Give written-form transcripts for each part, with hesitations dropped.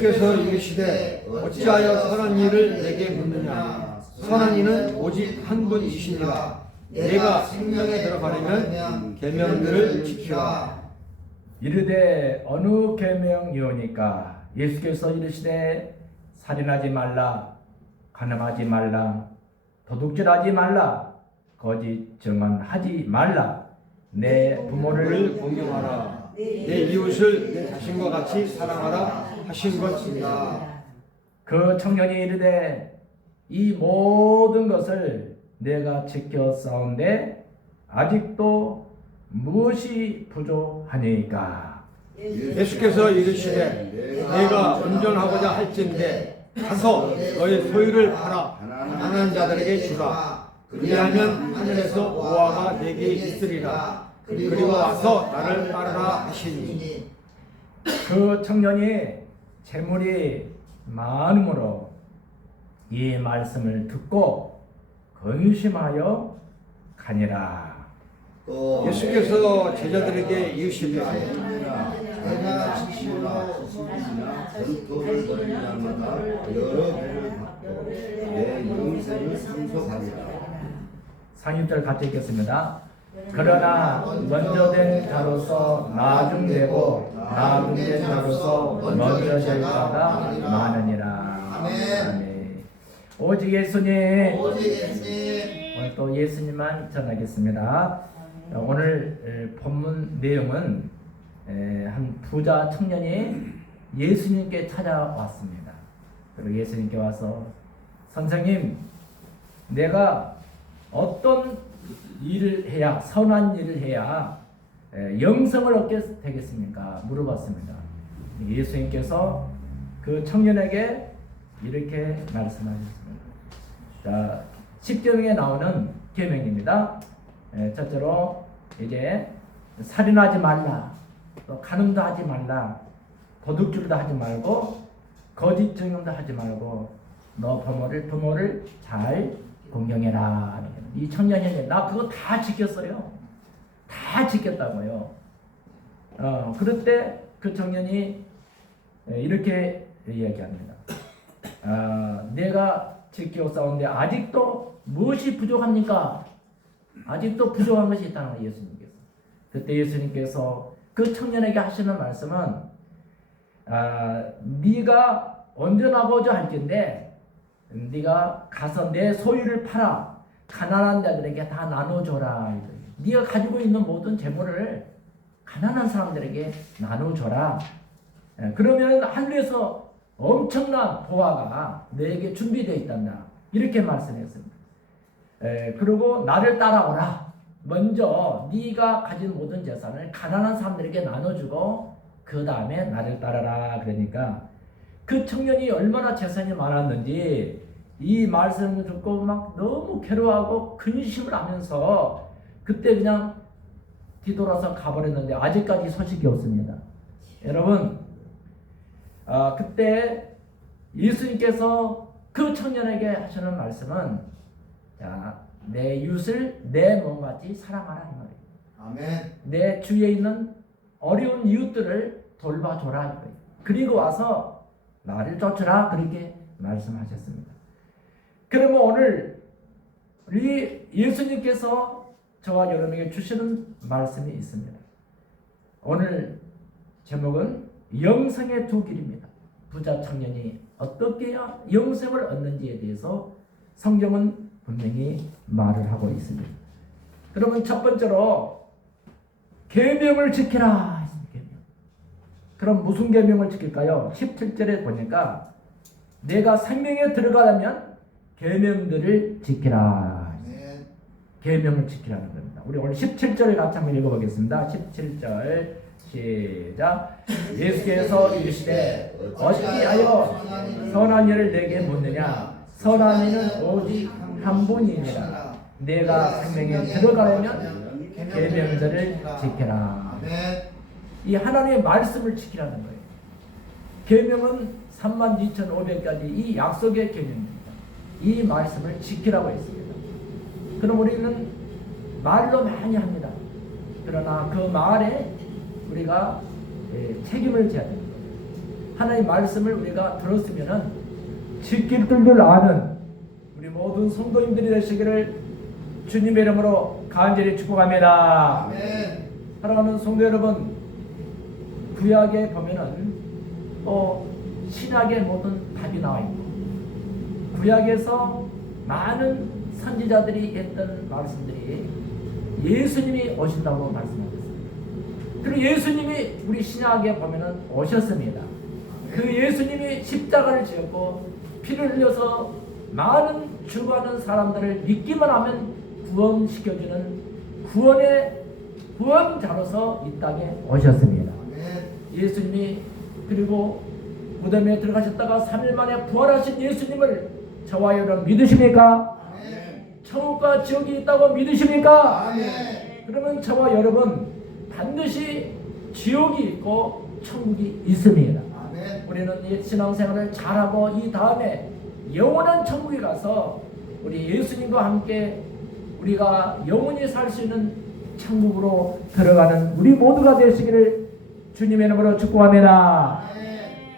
예수께서 이르시되 어찌하여 선한 일을 내게 묻느냐. 선한 이는 오직 한 분이시니라. 내가 생명에 들어가려면 계명들을 지키라. 이르되 어느 계명이오니까. 예수께서 이르시되 살인하지 말라, 간음하지 말라, 도둑질하지 말라, 거짓 증언하지 말라, 내 부모를 공경하라. 내 이웃을 내 자신과 같이 사랑하라 하신 것입니다. 그 청년이 이르되 이 모든 것을 내가 지켜 싸운데 아직도 무엇이 부족하니까. 예수께서 이르시되 내가 운전하고자 할진대 가서 너의 소유를 팔아 가난한 자들에게 주라. 그리하면 하늘에서 보화가 내게 있으리라. 그리고 와서 나를 따르라 하시니. 그 청년이 재물이 많음으로 이 말씀을 듣고 근심하여 가니라. 예수께서 제자들에게 이르시되 내가 지시로 전토를 벌이는 날마다 여러 배를 받고 내 영생을 상속하리라. 상입절 같이 읽겠습니다. 그러나 먼저 된 자로서 나중되고 나중된 자로서 먼저 될 자가 많으니라. 아멘. 오직 예수님. 오늘 또 예수님만 전하겠습니다. 오늘 본문 내용은 한 부자 청년이 예수님께 찾아왔습니다. 그리고 예수님께 와서 선생님, 내가 어떤 일을 해야, 선한 일을 해야 영생을 얻게 되겠습니까? 물어봤습니다. 예수님께서 그 청년에게 이렇게 말씀하셨습니다. 자, 10계명에 나오는 계명입니다. 첫째로 이제 살인하지 말라, 또 간음도 하지 말라, 도둑질도 하지 말고 거짓 증언도 하지 말고 너 부모를 잘 공경해라. 이 청년이 나 그거 다 지켰어요. 다 지켰다고요. 그럴 때 그 청년이 이렇게 이야기합니다. 내가 지켜 싸우는데 아직도 무엇이 부족합니까? 아직도 부족한 것이 있다는 거예요, 예수님께서. 그때 예수님께서 그 청년에게 하시는 말씀은 네가 온전하고자 할텐데 네가 가서 내 소유를 팔아 가난한 자들에게 다 나눠줘라. 네가 가지고 있는 모든 재물을 가난한 사람들에게 나눠줘라. 그러면 하늘에서 엄청난 보화가 너에게 준비되어 있단다. 이렇게 말씀했습니다. 그리고 나를 따라오라. 먼저 네가 가진 모든 재산을 가난한 사람들에게 나눠주고 그 다음에 나를 따라라. 그러니까 그 청년이 얼마나 재산이 많았는지 이 말씀을 듣고 막 너무 괴로워하고 근심을 하면서 그때 그냥 뒤돌아서 가버렸는데 아직까지 소식이 없습니다. 여러분, 그때 예수님께서 그 청년에게 하시는 말씀은 자, 내 이웃을 내 몸같이 사랑하라 이 말이에요. 아멘. 내 주위에 있는 어려운 이웃들을 돌봐줘라 이 말이에요. 그리고 와서 나를 쫓으라 그렇게 말씀하셨습니다. 그러면 오늘 우리 예수님께서 저와 여러분에게 주시는 말씀이 있습니다. 오늘 제목은 영생의 두 길입니다. 부자 청년이 어떻게 해야 영생을 얻는지에 대해서 성경은 분명히 말을 하고 있습니다. 그러면 첫 번째로 계명을 지키라. 그럼 무슨 계명을 지킬까요? 17절에 보니까 내가 생명에 들어가려면 계명들을 지키라. 계명을 지키라는 겁니다. 우리 오늘 17절을 같이 한번 읽어보겠습니다. 17절 시작. 예수께서 이르시되 어찌하여 선한 일을 내게 묻느냐. 선한 이는 오직 한 분이니라. 내가 생명에 들어가려면 계명들을 지켜라. 이 하나님의 말씀을 지키라는 거예요. 계명은 32,500가지 이 약속의 계명입니다. 이 말씀을 지키라고 했습니다. 그럼 우리는 말로 많이 합니다. 그러나 그 말에 우리가 책임을 져야 됩니다. 하나님의 말씀을 우리가 들었으면은 지킬 줄 아는 우리 모든 성도님들이 되시기를 주님의 이름으로 간절히 축복합니다. 아멘. 사랑하는 성도 여러분, 구약에 보면은 또 신약의 모든 답이 나와 있고 구약에서 많은 선지자들이 했던 말씀들이 예수님이 오신다고 말씀하셨습니다. 그리고 예수님이 우리 신약에 보면은 오셨습니다. 그 예수님이 십자가를 지었고 피를 흘려서 많은 죽어가는 사람들을 믿기만 하면 구원시켜주는 구원의 구원자로서 이 땅에 오셨습니다. 예수님이 그리고 무덤에 들어가셨다가 3일 만에 부활하신 예수님을 저와 여러분 믿으십니까? 천국과 지옥이 있다고 믿으십니까? 그러면 저와 여러분 반드시 지옥이 있고 천국이 있습니다. 우리는 이 신앙생활을 잘하고 이 다음에 영원한 천국에 가서 우리 예수님과 함께 우리가 영원히 살 수 있는 천국으로 들어가는 우리 모두가 되시기를 주님의 이름으로 축복합니다.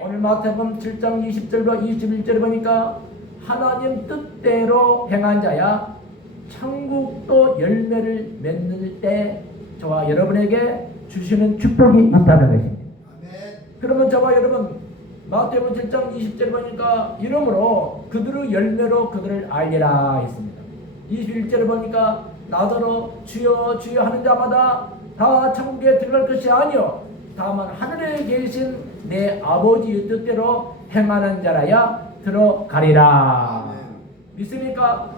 오늘 마태복음 7장 20절과 21절에 보니까 하나님 뜻대로 행한 자야 천국도 열매를 맺는 때 저와 여러분에게 주시는 축복이 있다는 것입니다. 그러면 저와 여러분 마태복음 7장 20절에 보니까 이러므로 그들의 열매로 그들을 알리라 했습니다. 21절에 보니까 나더러 주여 주여 하는 자마다 다 천국에 들어갈 것이 아니요 다만 하늘에 계신 내 아버지의 뜻대로 행하는 자라야 들어가리라. 믿습니까?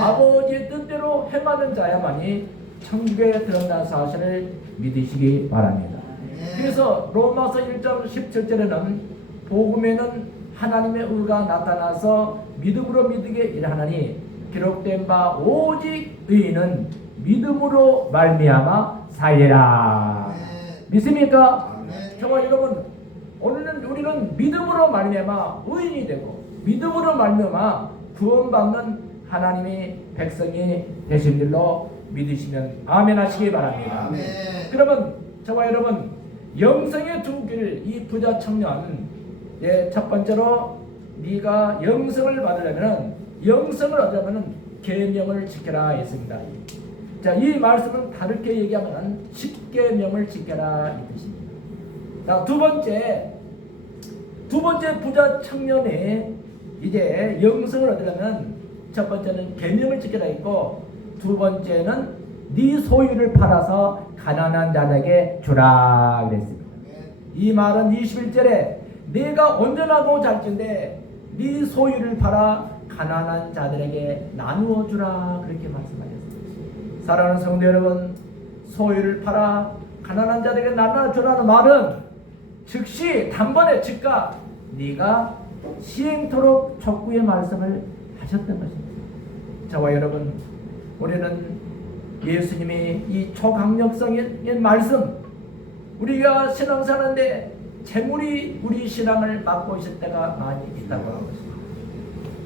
아버지의 뜻대로 행하는 자야만이 천국에 들어간다는 사실을 믿으시기 바랍니다. 그래서 로마서 1장 17절에는 복음에는 하나님의 의가 나타나서 믿음으로 믿게 일하나니 기록된 바 오직 의인은 믿음으로 말미암아 살리라. 믿습니까? 저와 여러분 오늘은 우리는 믿음으로 말미암아 의인이 되고 믿음으로 말미암아 구원받는 하나님의 백성이 되신 줄로 믿으시면 아멘 하시기 바랍니다. 그러면 저와 여러분 영성의 두 길 이 부자 청년 첫 번째로 네가 영성을 받으려면 영성을 얻으려면 계명을 지켜라 했습니다. 자, 이 말씀은 다르게 얘기하면 10계명을 지켜라 이 뜻입니다. 자, 두 번째 부자 청년이 이제 영성을 얻으려면 첫 번째는 계명을 지켜라 했고 두 번째는 네 소유를 팔아서 가난한 자에게 주라 그랬습니다. 이 말은 21절에 내가 온전하고 잘진데 네 소유를 팔아 가난한 자들에게 나누어 주라 그렇게 말씀하셨습니다. 사랑하는 성도 여러분, 소유를 팔아 가난한 자들에게 나누어 주라는 말은 즉시 단번에 즉각 네가 시행토록 촉구의 말씀을 하셨던 것입니다. 저와 여러분, 우리는 예수님이 이 초강력성의 말씀, 우리가 신앙사는데 재물이 우리 신앙을 막고 있을 때가 많이 있다고 하는 것입니다.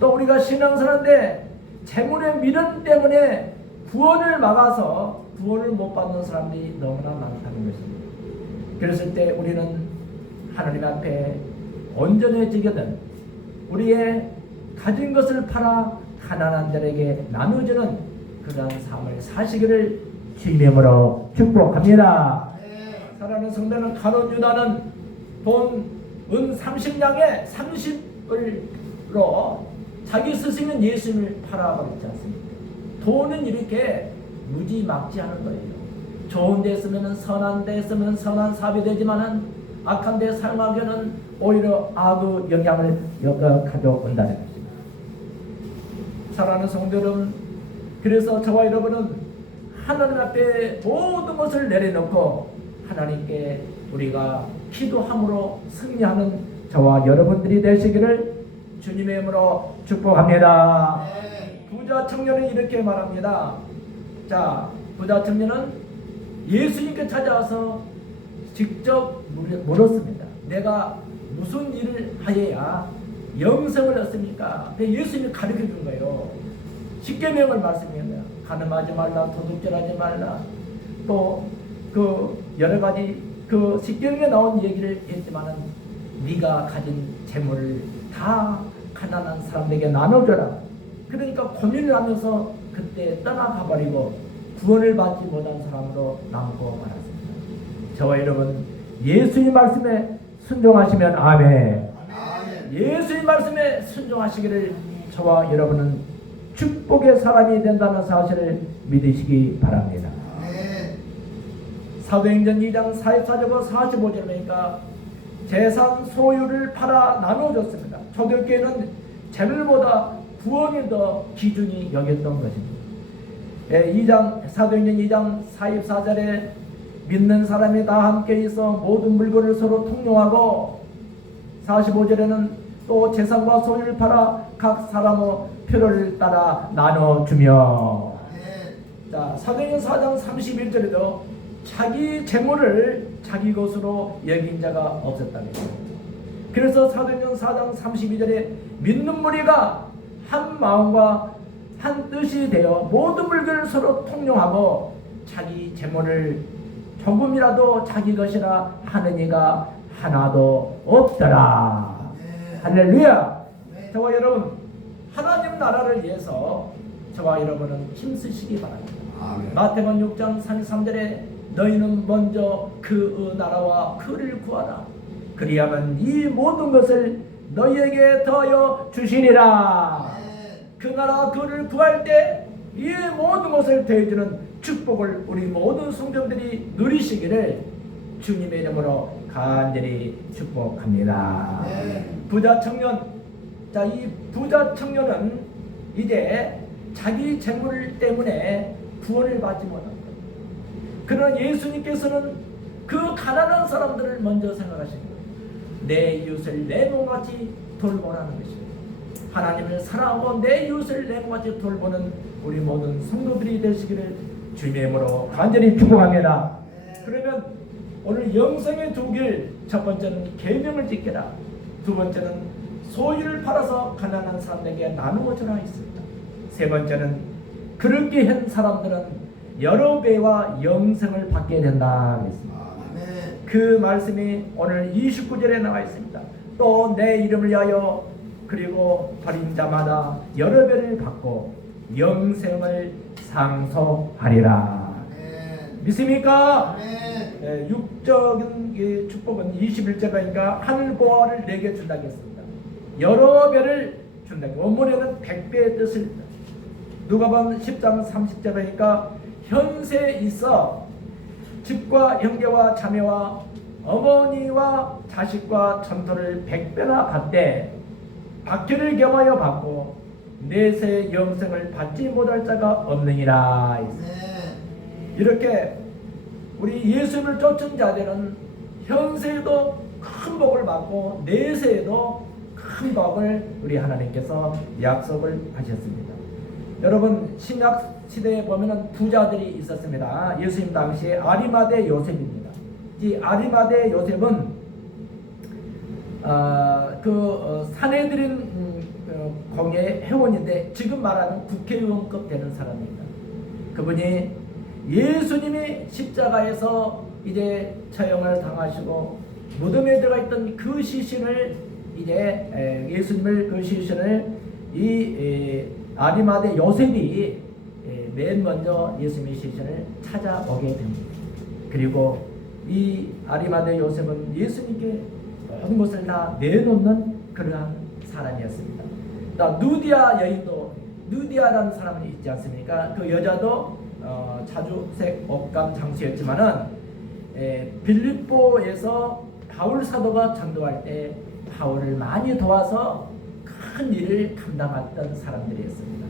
또 우리가 신앙사는데 재물의 미련 때문에 구원을 막아서 구원을 못 받는 사람들이 너무나 많다는 것입니다. 그랬을 때 우리는 하나님 앞에 온전해지거든 우리의 가진 것을 팔아 가난한 자에게 나누어주는 그러한 삶을 사시기를 주님의 이름으로 축복합니다. 사랑하는 성도는 가룟 유다는 돈 은 30냥에 30을로 자기 스승인 예수님을 팔아버렸지 않습니까? 돈은 이렇게 무지막지하는 거예요. 좋은 데 쓰면 선한 데 쓰면 선한 사업이 되지만은 악한 데 사용하면은 오히려 악의 영향을 가져온다는 것입니다. 사랑하는 성도 여러분, 그래서 저와 여러분은 하나님 앞에 모든 것을 내려놓고 하나님께 우리가 기도함으로 승리하는 저와 여러분들이 되시기를 주님의 이름으로 축복합니다. 부자 청년은 이렇게 말합니다. 자, 부자 청년은 예수님께 찾아와서 직접 물었습니다. 내가 무슨 일을 하여야 영생을 얻습니까? 예수님이 가르쳐 준 거예요. 십계명을 말씀합니다. 간음하지 말라, 도둑질하지 말라, 또 그 여러 가지 그 십계명에 나온 얘기를 했지만은 네가 가진 재물을 다 가난한 사람들에게 나눠줘라. 그러니까 고민을 하면서 그때 떠나가버리고 구원을 받지 못한 사람으로 남고 말았습니다. 저와 여러분 예수님 말씀에 순종하시면 아멘. 예수님 말씀에 순종하시기를 저와 여러분은 축복의 사람이 된다는 사실을 믿으시기 바랍니다. 사도행전 2장 44절과 45절에 보니까 재산 소유를 팔아 나눠줬습니다. 초대교회는 재물보다 구원이 더 기준이 여겼던 것입니다. 사도행전 2장 44절에 믿는 사람이 다 함께 있어 모든 물건을 서로 통용하고, 45절에는 또 재산과 소유를 팔아 각 사람의 필요를 따라 나눠주며, 자, 사도행전 4장 31절에도 자기 재물을 자기 것으로 여긴 자가 없었다는 것입니다. 그래서 사도행전 4장 32절에 믿는 무리가 한 마음과 한 뜻이 되어 모든 물건을 서로 통용하고 자기 재물을 조금이라도 자기 것이라 하는 이가 하나도 없더라. 할렐루야. 저와 여러분, 하나님 나라를 위해서 저와 여러분은 힘쓰시기 바랍니다. 마태복음 6장 33절에 너희는 먼저 그 나라와 그를 구하라. 그리하면 이 모든 것을 너희에게 더하여 주시리라. 그 나라와 그를 구할 때 이 모든 것을 더해주는 축복을 우리 모든 성도들이 누리시기를 주님의 이름으로 간절히 축복합니다. 부자 청년, 자, 이 부자 청년은 이제 자기 재물 때문에 구원을 받지 못한 거예요. 그러나 예수님께서는 그 가난한 사람들을 먼저 생각하신 거예요. 내 이웃을 내 몸같이 돌보라는 것입니다. 하나님을 사랑하고 내 이웃을 내 몸같이 돌보는 우리 모든 성도들이 되시기를 주님의 이름으로 간절히 축복합니다. 그러면 오늘 영성의 두 길, 첫 번째는 계명을 지켜라, 두 번째는 소유를 팔아서 가난한 사람에게 나누어 주라 있습니다. 세 번째는 그렇게 한 사람들은 여러 배와 영생을 받게 된다 했습니다. 그 말씀이 오늘 29절에 나와 있습니다. 또 내 이름을 위하여 그리고 버린 자마다 여러 배를 받고 영생을 상속하리라. 믿습니까? 네, 육적인 축복은 21절이니까 하늘보화를 내게 준다고 했습니다. 여러 배를 준다고. 원문에는 100배의 뜻을, 누가복음 10장 30절이니까 현세에 있어 집과 형제와 자매와 어머니와 자식과 전토를 100배나 받되 박해를 겸하여 받고 내세 영생을 받지 못할 자가 없느니라. 이렇게 우리 예수님을 쫓은 자들은 현세에도 큰 복을 받고 내세에도 큰 복을 우리 하나님께서 약속을 하셨습니다. 여러분, 신약 시대에 보면은 부자들이 있었습니다. 예수님 당시에 아리마대 요셉입니다. 이 아리마대 요셉은 산헤드린 공의 회원인데 지금 말하는 국회의원급 되는 사람입니다. 그분이 예수님이 십자가에서 이제 처형을 당하시고 무덤에 들어가 있던 그 시신을 이제 예수님을 그 시신을 이 아리마대 요셉이 맨 먼저 예수님의 시신을 찾아오게 됩니다. 그리고 이 아리마대 요셉은 예수님께 모든 것을 다 내놓는 그러한 사람이었습니다. 누디아 여인도, 누디아라는 사람이 있지 않습니까? 그 여자도 자주색 옷감 장수였지만은 빌립보에서 바울 사도가 전도할 때 바울을 많이 도와서 큰 일을 감당했던 사람들이었습니다.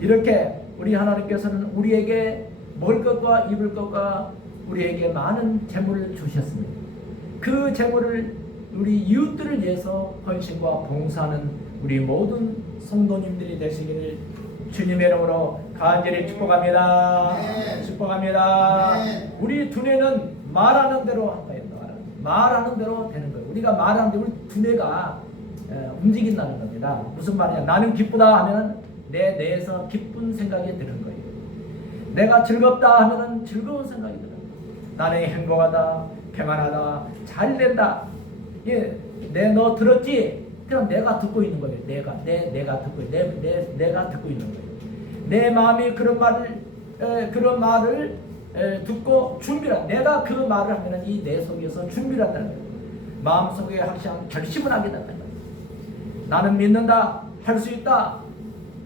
이렇게 우리 하나님께서는 우리에게 먹을 것과 입을 것과 우리에게 많은 재물을 주셨습니다. 그 재물을 우리 이웃들을 위해서 헌신과 봉사하는 우리 모든 성도님들이 되시기를 주님의 이름으로 간절히 축복합니다. 축복합니다. 우리 두뇌는 말하는 대로 한 거예요. 말하는 대로 되는 거예요. 우리가 말하는 대로 우리 두뇌가 움직인다는 겁니다. 무슨 말이냐? 나는 기쁘다 하면 내 뇌에서 기쁜 생각이 드는 거예요. 내가 즐겁다 하면 즐거운 생각이 드는 거예요. 나는 행복하다, 평안하다, 잘 된다. 예, 너 들었지? 그럼 내가 듣고 있는 거예요. 내가 듣고 내가 듣고 있는 거예요. 내 마음이 그런 말을 듣고 준비를 내가 그 말을 하면은 이 내 속에서 준비를 한다는 거예요. 마음 속에 확실한 결심을 하게 된다는 거예요. 나는 믿는다. 할 수 있다.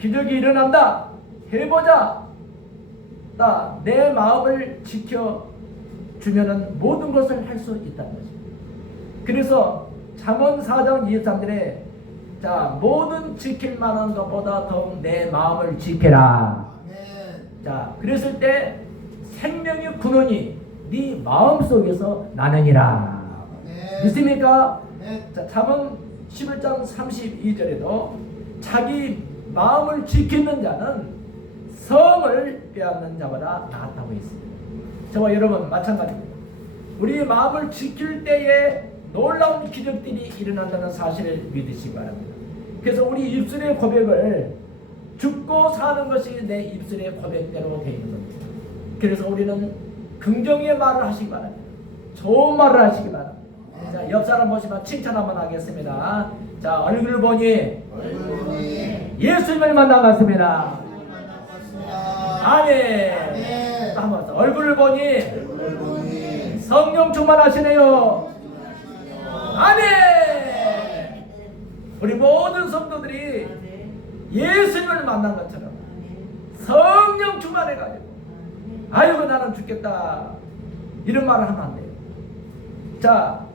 기적이 일어난다. 해보자. 내 마음을 지켜주면은 모든 것을 할 수 있다는 거죠. 그래서 잠언 4장 23절에 자 모든 지킬 만한 것보다 더욱 내 마음을 지켜라. 자 그랬을 때 생명의 근원이 네 마음 속에서 나느니라. 믿습니까? 자, 잠언 11장 32절에도 자기 마음을 지키는 자는 성을 빼앗는 자보다 낫다고 했습니다. 저와 여러분 마찬가지입니다. 우리 마음을 지킬 때에 놀라운 기적들이 일어난다는 사실을 믿으시기 바랍니다. 그래서 우리 입술의 고백을 죽고 사는 것이 내 입술의 고백대로 되어 있는 겁니다. 그래서 우리는 긍정의 말을 하시기 바랍니다. 좋은 말을 하시기 바랍니다. 자, 옆 사람 보시면 칭찬 한번 하겠습니다. 자, 얼굴 보니 예수님을 만나봤습니다. 아멘. 한번 더. 얼굴을 보니 성령 충만하시네요. 아멘. 우리 모든 성도들이 예수님을 만난 것처럼 성령 충만해가지고 아이고 나는 죽겠다 이런 말을 하면 안 돼요. 자,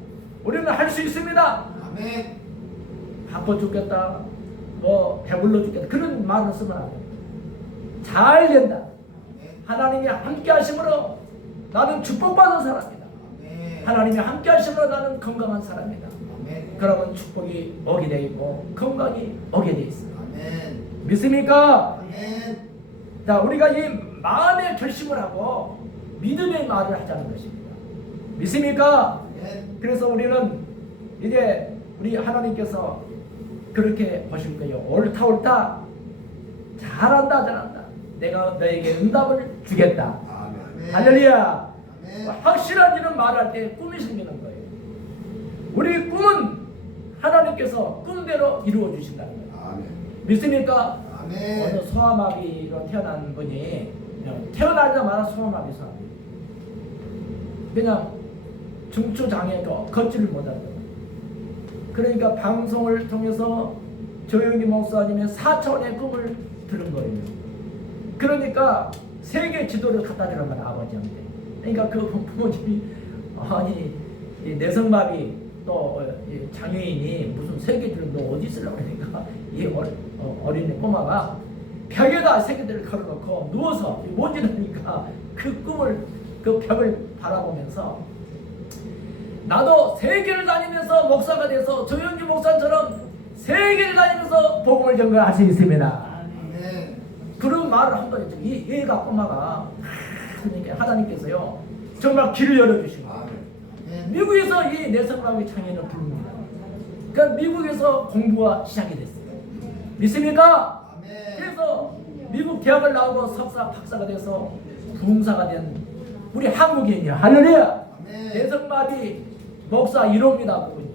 우리는 할 수 있습니다. 아멘. 바빠 죽겠다, 뭐 배불러 죽겠다 그런 말을 쓰면 안 돼요. 잘 된다. 하나님이 함께 하심으로 나는 축복받은 사람이다. 하나님이 함께 하심으로 나는 건강한 사람이다. 그러면 축복이 오게 되어 있고 건강이 오게 되어 있습니다. 믿습니까? 자, 우리가 이 마음의 결심을 하고 믿음의 말을 하자는 것입니다. 믿습니까? 그래서 우리는 이제 우리 하나님께서 그렇게 보실 거예요. 옳다 잘한다 내가 너에게 응답을 주겠다. 할렐루야. 확실한 이런 말을 할 때 꿈이 생기는 거예요. 우리 꿈은 하나님께서 꿈대로 이루어 주신다는 거예요. 믿습니까? 어느 소아마비로 태어난 분이 태어나자마자 소아마비. 그냥 중추장애도 걷지를 못하는 거예요. 그러니까 방송을 통해서 조영기 목사님의 4차원의 꿈을 들은 거예요. 그러니까 세계 지도를 갖다 주는 거예요, 아버지한테. 그러니까 그 부모님이 아니 이 내성마비 또 장애인이 무슨 세계 지도를 너 어디 쓰려고 하니까 이 어린이 꼬마가 벽에다 세계들을 걸어놓고 누워서 못 지르니까 그 꿈을 그 벽을 바라보면서 나도 세계를 다니면서 목사가 돼서 조영기 목사처럼 세계를 다니면서 복음을 전가할 수 있습니다. 그런 말을 한 거죠. 이 얘가 꼬마가 하나님께서요 정말 길을 열어주신 거예요. 미국에서 이 내성마비 장애인을 부릅니다. 그러니까 미국에서 공부가 시작이 됐어요. 믿습니까? 그래서 미국 대학을 나오고 석사, 박사가 돼서 부흥사가 된 우리 한국인이요. 할렐루야. 내성마비 목사 1호입니다. 그분이.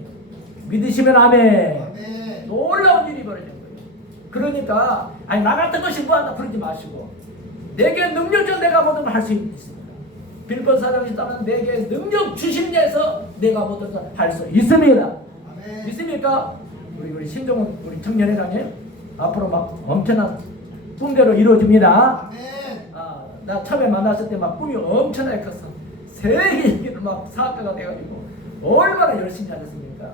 믿으시면 아멘. 놀라운 일이 벌어진 거예요. 그러니까 아니 나 같은 거 신고한다 그러지 마시고 내게 능력 줘 내가 모든 걸 할 수 있습니다. 빌본 사람이 있다면 내게 능력 주심에서 내가 모든 걸 할 수 있습니다. 믿습니까? 우리 신종훈 우리 청년회장님 앞으로 막 엄청난 꿈대로 이루어집니다. 나 처음에 만났을 때 막 꿈이 엄청나게 컸어. 세계적으로 막 사업가가 돼가지고 얼마나 열심히 하셨습니까?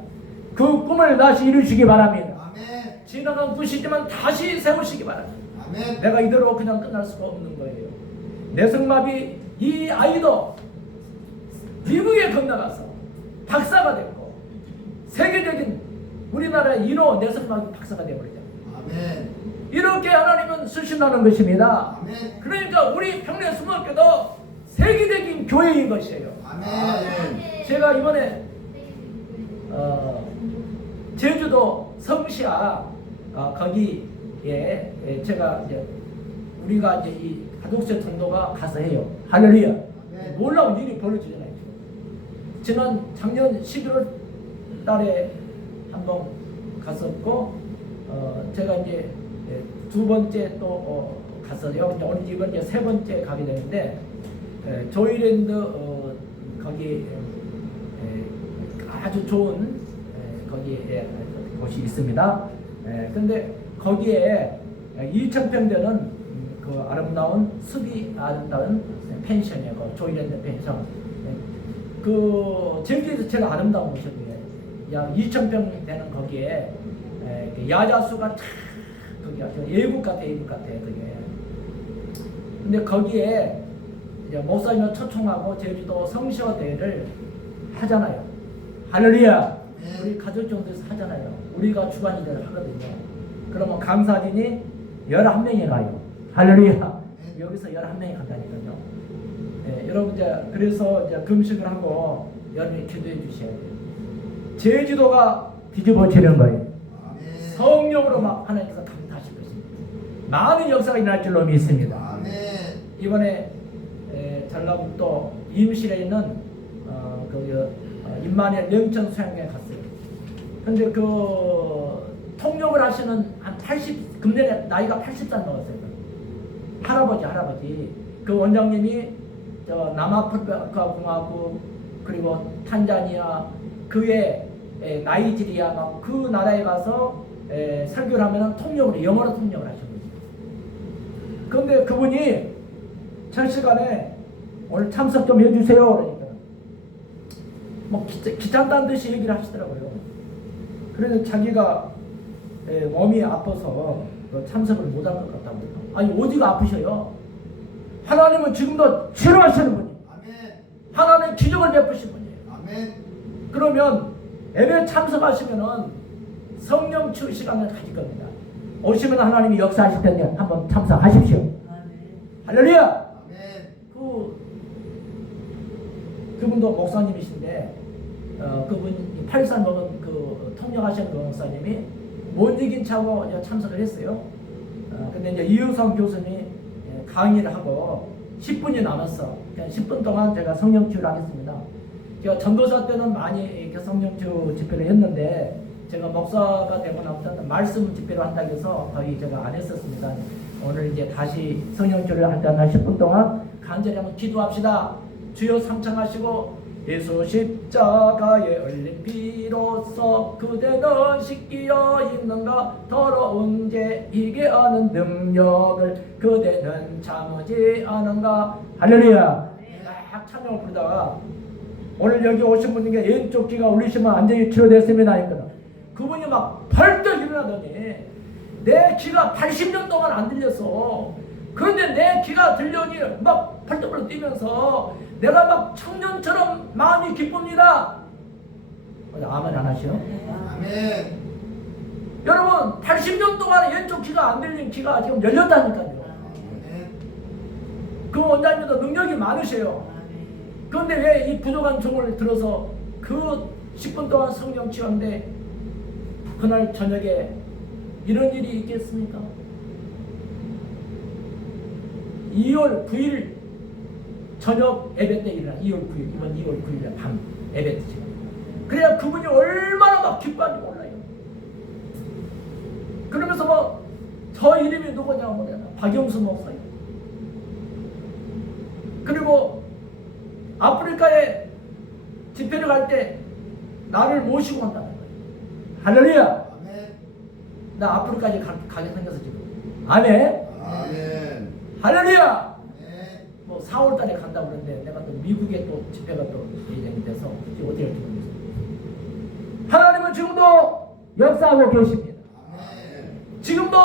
그 꿈을 다시 이루시기 바랍니다. 지나간 것이지만 다시 세우시기 바랍니다. 내가 이대로 그냥 끝날 수가 없는 거예요. 내성마비 이 아이도 미국에 건너가서 박사가 됐고 세계적인 우리나라의 1호 내성마비 박사가 되어버리잖아요. 이렇게 하나님은 쓰신다는 것입니다. 그러니까 우리 평내수목교도 세계적인 교회인 것이에요. 제가 이번에 제주도 성시아 거기에 제가 이제 우리가 이제 이 가족세 전도가 가서 해요. 할렐루야. 놀라운 일이 벌어지잖아요. 지난 작년 11월 달에 한번 갔었고, 제가 이제 두 번째 또 갔어요. 오늘 이번 이제 세 번째 가게 되는데, 조이랜드 거기 아주 좋은 거기에 곳이 있습니다. 근데 거기에 2,000평 되는 그 아름다운 숲이 아름다운 펜션이에요. 그 조이랜드 펜션. 그 제주에서 제일 아름다운 곳이고요. 약 2,000평 되는 거기에 야자수가 참 거기 아주 예국 같아 그게. 근데 거기에 이제 목사님을 초청하고 제주도 성시어 대회를 하잖아요. 할렐루야. 우리 가족 정도에서 하잖아요. 우리가 주관일을 하거든요. 그러면 강사진이 11명이 가요. 할렐루야. 여기서 11명이 간다니까요. 여러분 이제 그래서 이제 금식을 하고 여러분이 기도해 주셔야 돼요. 제주도가 뒤집어지는 거예요. 성령으로 막 하나님께서 강타하실 것입니다. 많은 역사가 일어날 줄로 믿습니다. 이번에 전라북도 임실에 있는 임마누엘 명천 수양회에 갔어요. 근데 그 통역을 하시는 한 80, 금년에 나이가 80살 먹었어요. 할아버지. 그 원장님이 저 남아프리카 공화국 그리고 탄자니아 그외 나이지리아 막 그 나라에 가서 설교를 하면은 통역을 영어로 통역을 하신 거죠. 그런데 그분이 첫 시간에 오늘 참석 좀 해주세요 그러니까 뭐 귀찮다는 듯이 얘기를 하시더라고요. 그래서 자기가 몸이 아파서 참석을 못할 것 같다고. 아니 어디가 아프셔요? 하나님은 지금도 치료하시는 분이에요. 하나님은 기적을 베푸신 분이에요. 그러면 예배 참석하시면은 성령 치유 시간을 가질 겁니다. 오시면 하나님이 역사하실 텐데 한번 참석하십시오. 할렐루야. 그분도 목사님이신데 그분 80살 먹은 그 통역하시는 그 목사님이 못 이긴 차고 참석을 했어요. 근데 이제 이효성 교수님이 강의를 하고 10분이 남았어. 그냥 10분 동안 제가 성령치유를 하겠습니다. 제가 전도사 때는 많이 성령치유 집회를 했는데 제가 목사가 되고 나서는 말씀 집회를 한다고 해서 거의 제가 안 했었습니다. 오늘 이제 다시 성령치유를 한다는 10분 동안 간절히 한번 기도합시다. 주여 상창하시고 예수 십자가에 흘린 피로써 그대는 씻기어 있는가 더러운 죄 이게 하는 능력을 그대는 참으지 않은가. 할렐루야. 막 찬양을 부르다가 오늘 여기 오신 분에게 왼쪽 귀가 울리시면 완전히 치료됐습니다. 그분이 막 벌떡 일어나더니 내 귀가 80년 동안 안 들렸어. 그런데 내 귀가 들려니 막 벌떡벌떡 뛰면서 내가 막 청년처럼 마음이 기쁩니다. 아멘 안 하시오? 아멘. 여러분 80년 동안 왼쪽 귀가 안 들린 귀가 지금 열렸다니까요. 그 원장님도 능력이 많으세요. 그런데 왜 이 부족한 종을 들어서 그 10분 동안 성령 치유하는데 그날 저녁에 이런 일이 있겠습니까? 2월 9일 저녁 예배 때 일어나 2월 9일 이번 2월 9일 밤 예배 때 지금 그래야 그분이 얼마나 막 기뻐하는지 몰라요. 그러면서 뭐 저 이름이 누구냐 뭐냐 박영수 목사님 그리고 아프리카에 집회를 갈 때 나를 모시고 간다는 거예요. 할렐루야. 아멘. 나 아프리카에 가게 생겨서 지금 아멘. 아멘. 할렐루야. 아멘. 뭐 4월 달에 간다고 그러는데 내가 또 미국에 또 집회가 또 예정이 돼서 어디 할지 모르겠어요. 하나님은 지금도 역사하고 계십니다. 아멘. 지금도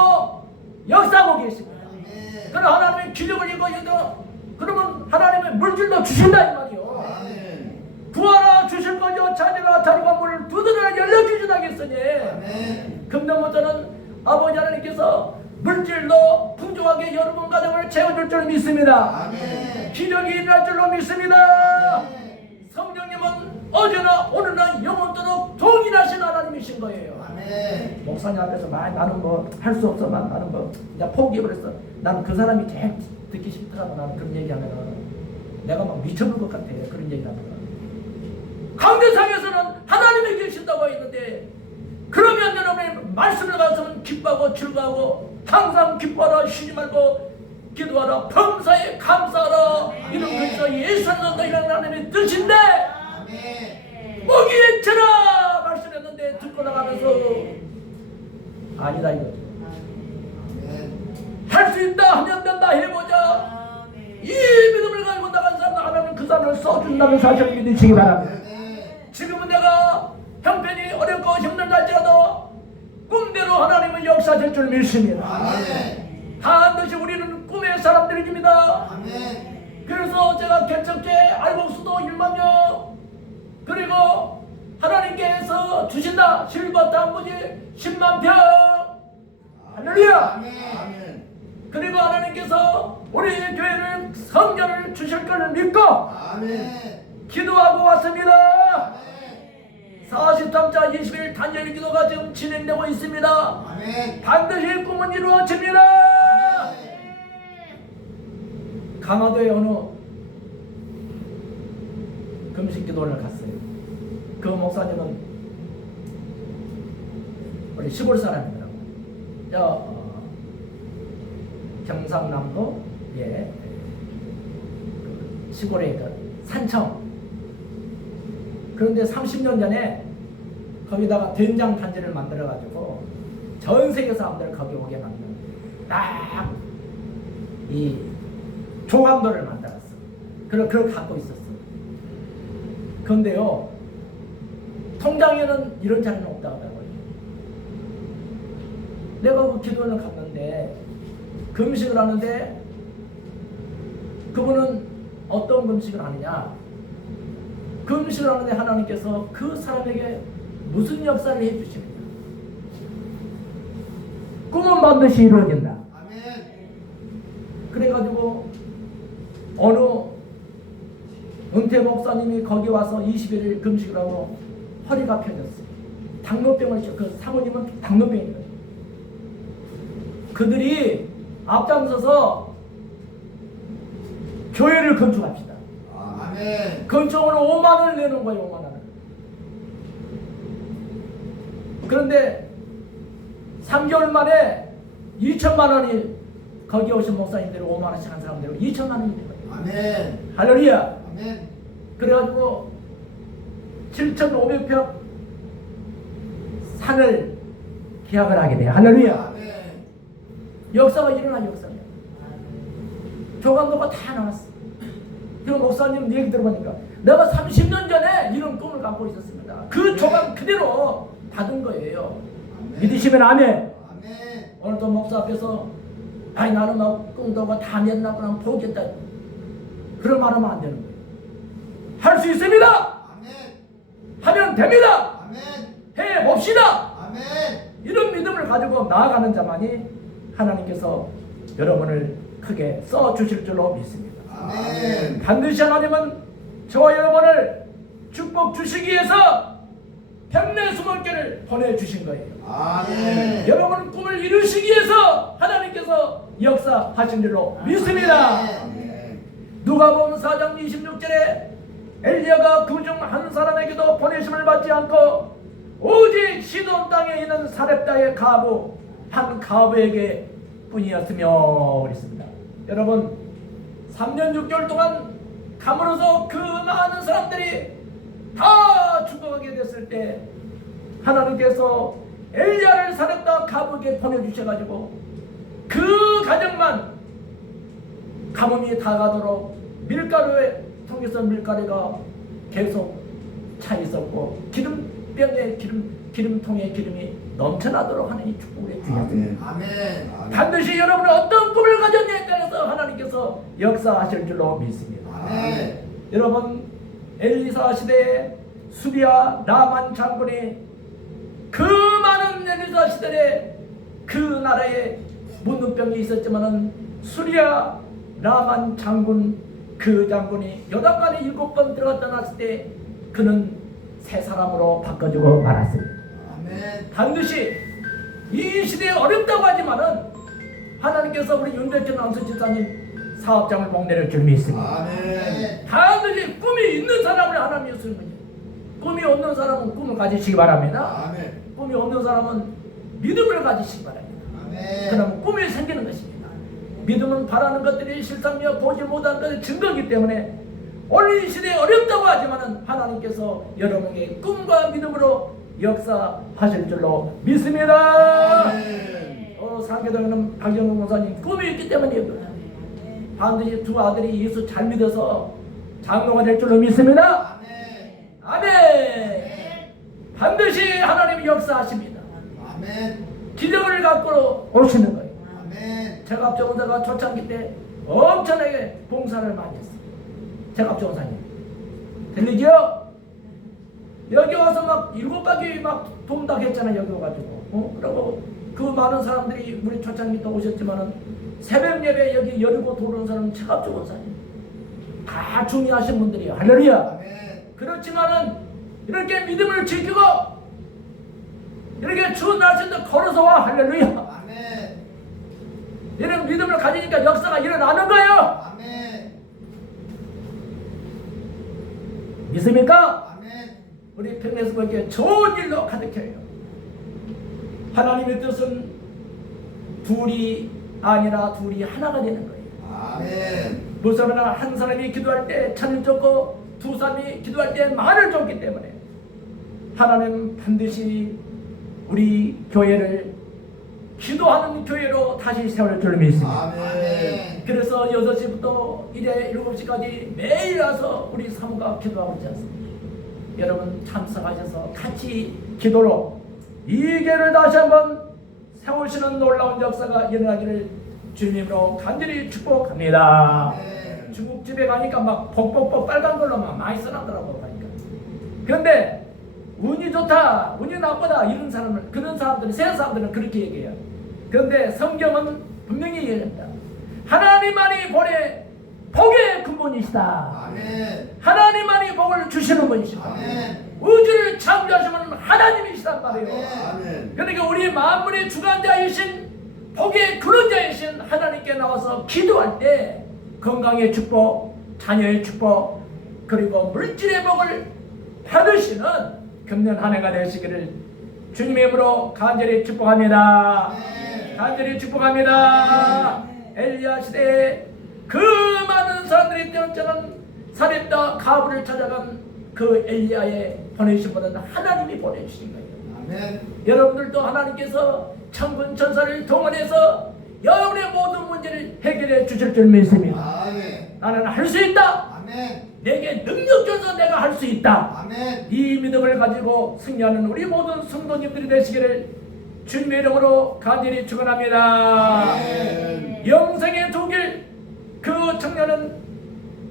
역사하고 계십니다. 아멘. 그럼 하나님의 기력을 이거 그러면 하나님의 물질도 주신다 이 말이요. 아멘. 구하라 주실 거죠. 찾으라 자리가 문을 두드려 열려주시다겠으니 아멘. 금년부터는 아버지 하나님께서 물질로 풍족하게 여러분 가정을 채워줄 줄 믿습니다. 아멘. 기적이 일어날 줄로 믿습니다. 아멘. 성령님은 어제나 오늘나 영원토록 동일하신 하나님이신 거예요. 아멘. 목사님 앞에서 나는 뭐 할 수 없어 나는 뭐 그냥 포기해버렸어. 나는 그 사람이 제일 듣기 싫더라고. 나는 그런 얘기하면 내가 막 미쳐볼 것 같아. 그런 얘기하면 강대상에서는 하나님이 계신다고 했는데 나왔으면 기뻐하고 즐거워하고 항상 기뻐하라 쉬지 말고 기도하라 범사에 감사하라 이런 것이 예수는 너희랑 하나님의 뜻인데 아멘. 목이 쳐라 말씀했는데 듣고 나가면서 아니다 이거죠. 할 수 있다 하면 된다 해보자. 이 믿음을 가지고 나간 사람 하나님 그 사람을 써준다는 사실을 믿으시기 바랍니다. 지금은 내가 형편이 어렵고 힘들다할지라도 꿈대로 하나님은 역사하실 줄 믿습니다. 아멘. 반드시 우리는 꿈의 사람들입니다. 아멘. 그래서 제가 개척제 알곡수도 1만 명 그리고 하나님께서 주신다 실버 단무지 10만 평 할렐루야. 아멘. 그리고 하나님께서 우리 교회를 성전을 주실 것을 믿고 아멘. 기도하고 왔습니다. 아멘. 43자 20일 단열 기도가 지금 진행되고 있습니다. 아멘. 반드시 꿈은 이루어집니다. 강화도에 어느 금식 기도를 갔어요. 그 목사님은 우리 시골 사람이더라고요. 경상남도 그 시골의 그 산청. 그런데 30년 전에 거기다가 된장 단지를 만들어 가지고 전 세계 사람들 거기 오게 만든 딱 이 조감도를 만들었어. 그걸 갖고 있었어. 그런데요 통장에는 이런 자리는 없다고 하더라고요. 내가 그 기도를 갔는데 금식을 하는데 그분은 어떤 금식을 하느냐, 금식을 하는데 하나님께서 그 사람에게 무슨 역사를 해주십니까? 꿈은 반드시 이루어진다. 아멘. 그래가지고 어느 은퇴 목사님이 거기 와서 21일 금식을 하고 허리가 펴졌어요. 당뇨병을 그 사모님은 당뇨병이거든요. 그들이 앞장서서 교회를 건축합시다. 아멘. 건축으로 5만 원을 내는 거예요. 5만 원을. 그런데 3개월 만에 2천만 원이 거기 오신 목사님들이 5만 원씩 한 사람들이 2천만 원이 된 거예요. 아멘. 할렐루야. 아멘. 그래가지고 7,500평 산을 계약을 하게 돼요. 할렐루야. 아멘. 역사가 일어난 역사예요. 조감도가 다 나왔어. 그 목사님 얘기 들어보니까 내가 30년 전에 이런 꿈을 갖고 있었습니다. 그 조감 그대로 받은 거예요. 아멘. 믿으시면 아멘. 아멘. 오늘도 목사 앞에서 아니 나는 막 꿈도가 다 냈나 그냥 포기했다. 그런 말 하면 안 되는 거예요. 할 수 있습니다. 아멘. 하면 됩니다. 아멘. 해봅시다. 아멘. 이런 믿음을 가지고 나아가는 자만이 하나님께서 여러분을 크게 써주실 줄로 믿습니다. 아멘. 반드시 하나님은 저와 여러분을 축복 주시기 위해서 백내 수목교를 보내주신 거예요. 아멘. 여러분 꿈을 이루시기 위해서 하나님께서 역사하신 줄로 믿습니다. 아멘. 누가복음 4장 26절에 엘리야가 그 중 한 사람에게도 보내심을 받지 않고 오직 시돈 땅에 있는 사렙다의 가부 한 가부에게 뿐이었으며 그랬습니다. 여러분 3년 6개월 동안 감으로서 그 많은 사람들이 다 죽어가게 됐을 때 하나님께서 엘리야를 사렙다 가부에게 보내주셔가지고 그 가정만 가뭄이 다가도록 밀가루에 통해서 밀가루가 계속 차 있었고 기름병에 기름통에 기름이 넘쳐나도록 하나님이 축복을 해주셨습니다. 아멘. 반드시 여러분은 어떤 꿈을 가졌냐에 따라서 하나님께서 역사하실 줄로 믿습니다. 아멘. 여러분 엘리사 시대에 수리아 나만 장군이 그 많은 엘리사 시대에 그 나라에 문둥병이 있었지만은 수리아 나만 장군 그 장군이 요단강에 7번 들어갔다 나왔을 때 그는 새 사람으로 바꿔주고 말았습니다. 아멘. 반드시 이 시대에 어렵다고 하지만은 하나님께서 우리 윤대천 안수 집사님 사업장을 목내릴 줄 믿습니다. 아멘. 반드시 꿈이 있는 사람을 하나님이 쓰는 거예요. 꿈이 없는 사람은 꿈을 가지시기 바랍니다. 아멘. 꿈이 없는 사람은 믿음을 가지시기 바랍니다. 아멘. 그럼 꿈이 생기는 것입니다. 믿음은 바라는 것들이 실상이며 보지 못한 것의 증거이기 때문에 오늘 이 시대에 어렵다고 하지만 하나님께서 여러분에게 꿈과 믿음으로 역사하실 줄로 믿습니다. 아멘. 상계동에는 박영웅 목사님 꿈이 있기 때문이에요. 반드시 두 아들이 예수 잘 믿어서 장로가 될 줄로 믿습니다. 아멘. 아멘. 반드시 하나님이 역사하십니다. 아멘. 기적을 갖고 오시는 거예요. 아멘. 제갑종사가 초창기 때 엄청나게 봉사를 많이 했어요. 제갑종사님 들리죠? 여기 와서 막 7바퀴 막 동닥했잖아요. 여기 와가지고 그리고 그 많은 사람들이 우리 초창기 때 오셨지만은 새벽 예배 여기 열고 도는 사람은 제갑종사님 다 중요하신 분들이에요. 할렐루야. 아멘. 그렇지만은 이렇게 믿음을 지키고 이렇게 추운 날씨인데 걸어서 와. 할렐루야. 아멘. 이런 믿음을 가지니까 역사가 일어나는 거예요. 아멘. 믿습니까? 아멘. 우리 평내스님께 좋은 일로 가득해요. 하나님의 뜻은 둘이 아니라 둘이 하나가 되는 거예요. 아멘. 무슨 한 사람이 기도할 때 천을 쫓고 두 사람이 기도할 때 만을 쫓기 때문에 하나님 반드시 우리 교회를 기도하는 교회로 다시 세울 줄 믿습니다. 아멘. 그래서 6시부터 이제 7시까지 매일 와서 우리 사모가 기도하고 있지 않습니까? 여러분 참석하셔서 같이 기도로 이 교회를 다시 한번 세우시는 놀라운 역사가 일어나기를 주님으로 간절히 축복합니다. 아멘. 중국집에 가니까 막 뻑뻑뻑 빨간 걸로 막 많이 써놨더라고 하니까. 그런데 운이 좋다, 운이 나쁘다 이런 사람을 그런 사람들은 세상 사람들은 그렇게 얘기해요. 그런데 성경은 분명히 얘기합니다. 하나님만이 본래 복의 근본이시다. 아멘. 하나님만이 복을 주시는 분이시다. 아멘. 우주를 창조하시는 하나님이시단 말이에요. 아멘. 그러니까 우리 만물의 주관자이신 복의 근원자이신 하나님께 나와서 기도할 때 건강의 축복, 자녀의 축복, 그리고 물질의 복을 받으시는 금년 한 해가 되시기를 주님의 이름으로 간절히 축복합니다. 아멘. 간절히 축복합니다. 엘리야 시대에 그 많은 사람들이 뛰어쩌는 사렙다 가브를 찾아간 그 엘리야에 보내신 분은 하나님이 보내주신 거예요. 아멘. 여러분들도 하나님께서 천군 천사를 동원해서 여러분의 모든 문제를 해결해 주실 줄 믿습니다. 아멘. 나는 할 수 있다. 아멘. 내게 능력 줘서 내가 할 수 있다. 아멘. 이 믿음을 가지고 승리하는 우리 모든 성도님들이 되시기를 주님의 이름으로 간절히 축원합니다. 아멘. 영생의 두 길, 그 청년은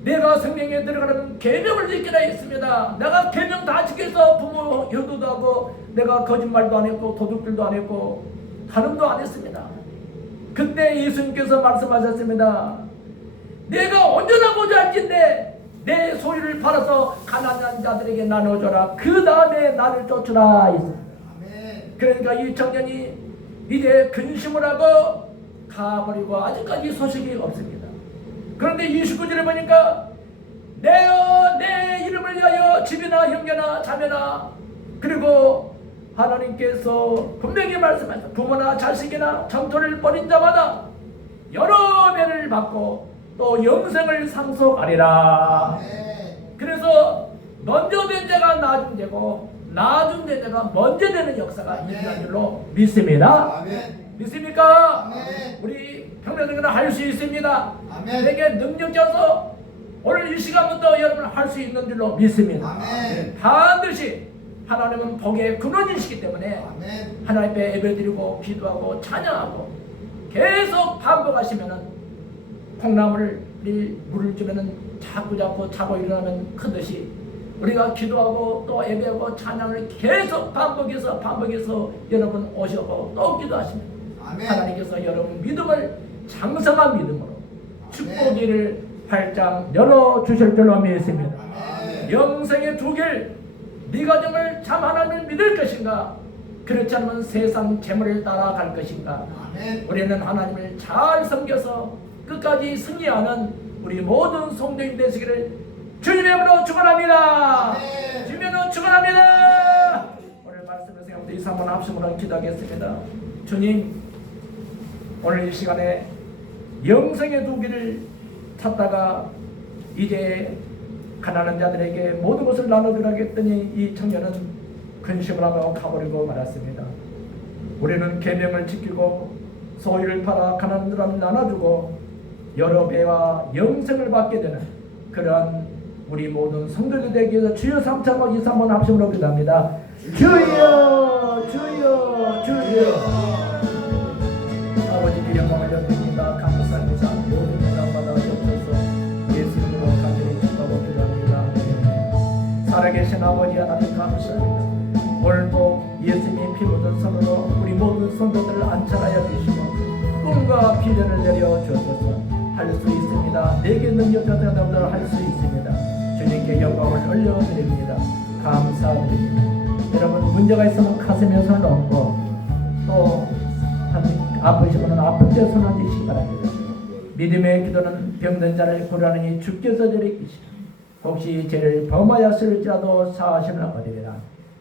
내가 생명에 들어가는 계명을 지키라 했습니다. 내가 계명 다 지켜서 부모 효도도 하고 내가 거짓말도 안 했고 도둑질도 안 했고 간음도 안 했습니다. 그때 예수님께서 말씀하셨습니다. 내가 온전하고자 할진대 내 소유를 팔아서 가난한 자들에게 나눠줘라. 그 다음에 나를 쫓으라 했습니다. 아멘. 그러니까 이 청년이 이제 근심을 하고 가버리고 아직까지 소식이 없습니다. 그런데 29절에 보니까 내 이름을 위하여 집이나 형제나 자매나 그리고 하나님께서 분명히 말씀하셨다. 부모나 자식이나 정토를 버린 자마다 여러 배를 받고 또 영생을 상속하리라. 아멘. 그래서 먼저 된 자가 나중 되고 나중 된 자가 먼저 되는 역사가 일어난 줄로 믿습니다. 아멘. 믿습니까? 아멘. 우리 평내들은 할 수 있습니다. 아멘. 내게 능력 줘서 오늘 이 시간부터 여러분 할 수 있는 줄로 믿습니다. 아멘. 반드시 하나님은 복의 근원이시기 때문에 아멘. 하나님 앞에 예배드리고 기도하고 찬양하고 계속 반복하시면은 콩나물을 물을 주면은 자꾸 자고 일어나면 큰 듯이 우리가 기도하고 또 예배하고 찬양을 계속 반복해서 여러분 오셔고 또 기도하시면 아멘. 하나님께서 여러분 믿음을 장성한 믿음으로 축복기를 활짝 열어주실 줄로 믿습니다. 아멘. 영생의 두 길, 네 가정을 참 하나님을 믿을 것인가? 그렇지 않으면 세상 재물을 따라갈 것인가? 아멘. 우리는 하나님을 잘 섬겨서 끝까지 승리하는 우리 모든 성도님 되시기를 주님의 이름으로 축원합니다. 아멘. 주님의 이름으로 축원합니다. 오늘 말씀을 생각 또 이 사람 합심으로 기도하겠습니다. 주님, 오늘 이 시간에 영생의 두 길을 찾다가 이제 가난한 자들에게 모든 것을 나눠주라 했더니 이 청년은 근심을 하고 가버리고 말았습니다. 우리는 계명을 지키고 소유를 팔아 가난한 사람 나눠주고 여러 배와 영생을 받게 되는 그러한 우리 모든 성도들 되기 위해서 주여 3차고 2, 3번 합심으로 기도합니다. 주여 주여 주여. 아버지께 영광을 드립니다. 감사합니다. 모든 영광받아 주옵소서. 예수님으로 간절히 축복하고 기도합니다. 살아계신 아버지 하나님 감사합니다. 오늘도 예수님 피 묻은 손으로 우리 모든 성도들을 안전하여 주시고 꿈과 비전을 내려 주옵소서. 할 수 있습니다. 내게 능력 같은 것들을 할 수 있습니다. 주님께 영광을 올려드립니다. 감사드립니다. 여러분 문제가 있으면 가슴에 손을 얹고 또 아프시면 아픈 데 손을 얹으시기 바랍니다. 믿음의 기도는 병든 자를 구하느니 주께서 저를 계시라. 혹시 죄를 범하였을지라도 사하심을 얻으리라.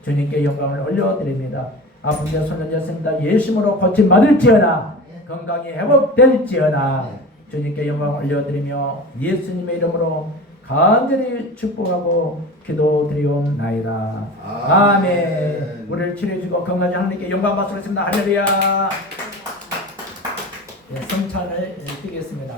주님께 영광을 올려드립니다. 아픈 데 손을 얹었습니다. 예수님으로 고침 받을지어다. 건강이 회복될지어다. 주님께 영광을 올려드리며 예수님의 이름으로 간절히 축복하고 기도드리옵나이다. 아멘. 우리를 치료해주고 건강하신 하나님께 영광 받으겠습니다. 할렐루야. 네, 성찬을 띄겠습니다.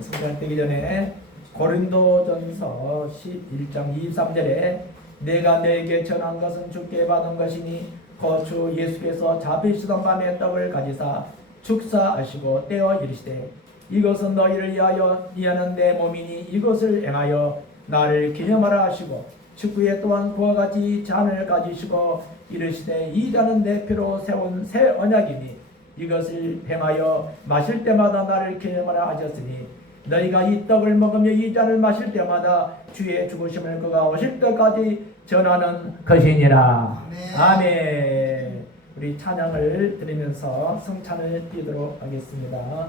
성찬을 띄기 전에 고린도전서 11장 23절에 내가 너에게 전한 것은 주께 받은 것이니 거주 예수께서 잡히시던 밤에 떡을 가지사 축사하시고 떼어 이르시되 이것은 너희를 위하여 이하는 내 몸이니 이것을 행하여 나를 기념하라 하시고 축구에 또한 그와 같이 잔을 가지시고 이르시되 이 잔은 내 피로 세운 새 언약이니 이것을 행하여 마실 때마다 나를 기념하라 하셨으니 너희가 이 떡을 먹으며 이 잔을 마실 때마다 주의 죽으심을 그가 오실 때까지 전하는 것이니라. 아멘. 우리 찬양을 드리면서 성찬을 띄도록 하겠습니다.